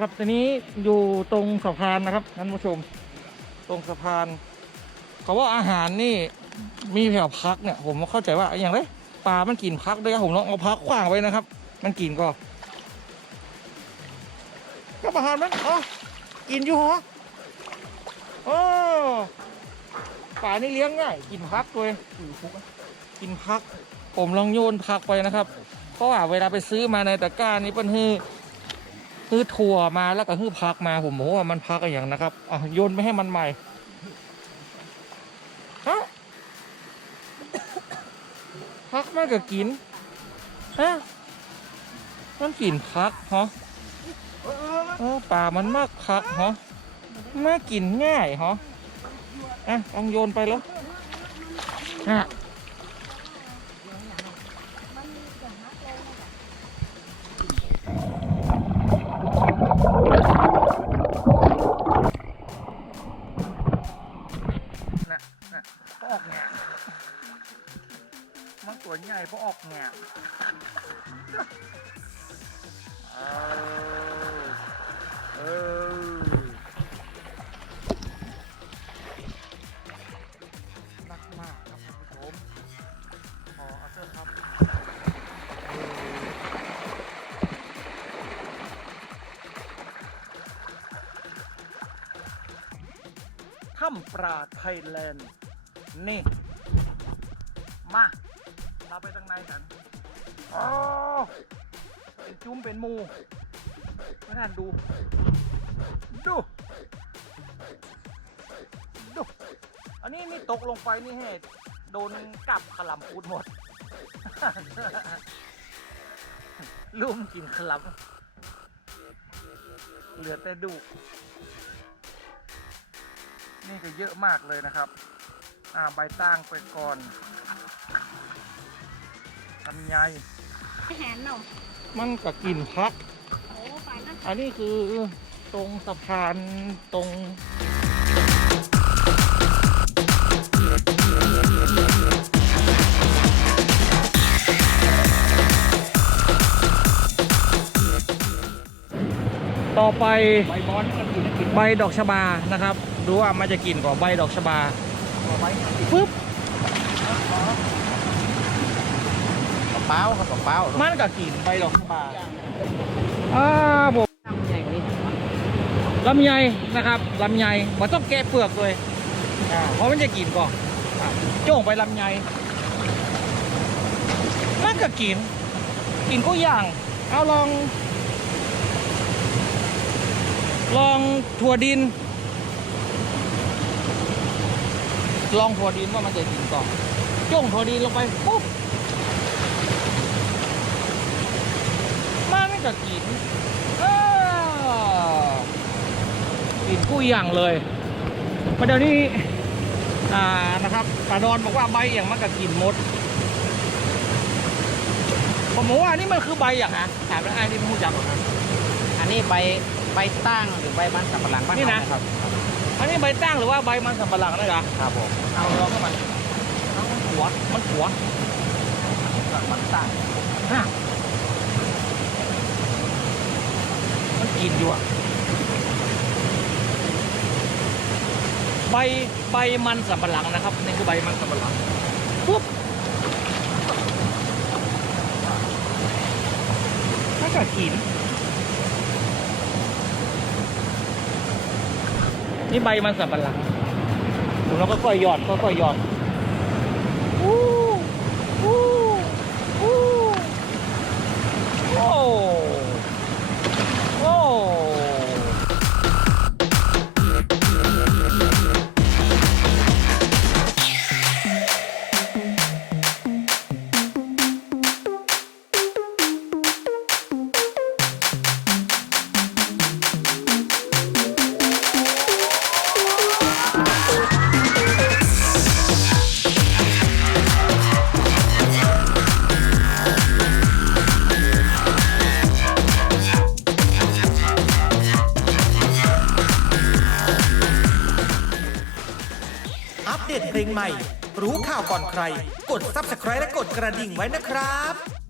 ครับทีนี้อยู่ตรงสะพานนะครับท่านผู้ชม ตรงสะพานเขาว่าอาหารนี่มีแถวพักเนี่ย ผมเข้าใจว่าอย่างไรปลามันกินพักด้วยครับผมลองเอาพักขว้างไว้นะครับ มันกินก็ก็อาหารมันอ๋อกินอยู่เหรอโอ้ปลานี่เลี้ยงง่ายกินพักเลยกินพัก ผมลองโยนพักไปนะครับ เพราะว่าเวลาไปซื้อมาในตะกร้านี่เป็นฮือ คือถั่วมาแล้วก็คือพักมาผมบอกว่ามันพักอะไรอย่างนะครับอะโยนไปให้มันใหม่ฮะพักมากกับกินฮะมันกินพักเหรอเออป่ามันมากพักเหรอมากินง่ายเหรออะลองโยนไปแล้วอะ ออกแงะมันตัวใหญ่เพราะออกแงะเออเออนักมากครับผู้ชมขอเอาเสื้อครับถ้ำปลาไทยแลนด์ นี่ มา เราไปทางในกันอ๋อเป็นจุ้มเป็นมูไม่ท่านดู ดู ดู อันนี้นี่ตกลงไปนี่ให้โดนกับขลำปูดหมดลุ่มกินขลำเหลือแต่ดูนี่ก็เยอะมากเลยนะครับ อ่าใบตั้งไปก่อนลำไยอาหารเนาะมันก็กินพัก โอ้ปลานั่นอันนี้คือตรงสะพานตรงต่อไปใบบอลมันกินกินใบดอกชบานะครับ ดูว่ามันจะกินกว่าใบดอกชบาเอาไว้กิน ปึ๊บกระเป๋าครับกระเป๋ามันก็กินใบดอกชบาอ่าผมตั้งใหญ่นี่ลำไยนะครับลำไยมันต้องแกะเปลือกเลยอ่าเพราะมันจะกินก่อนอะโจ้งไปลำไยมันก็กิน กินก็อย่าง เอาลอง ลองถั่วดิน ลองถั่วดินว่ามันจะกินก่อนจ้งถั่วดินลงไปปุ๊บมันก็กินเออกินกู้อย่างเลยประเดี๋ยวนี้อ่านะครับปาดอนบอกว่าใบอย่างมันก็กินหมดผมบอกว่านี่มันคือใบอย่างนะถามแล้วไอ้ที่พูดจักเหรอครับอันนี้ใบใบตั้งหรือใบมันสำปะหลังบ้านนี่นะเราครับ อันนี้ใบตั้งหรือว่าใบมันสำปะหลังนะจ๊ะครับผมเอาลองเข้ามาเอามันหัวมันหัวมันตั้งฮะมันกินอยู่อะใบใบมันสำปะหลังนะครับนี่คือใบมันสำปะหลังปุ๊บถ้าเกิดกิน นี่ใบมันสำปะหลังผมเราก็ค่อยหยอดค่อยๆหยอดอู้อู้อู้โอ้โอ้ เดตเพลงใหม่ รู้ข่าวก่อนใคร กด Subscribe และกดกระดิ่งไว้นะครับ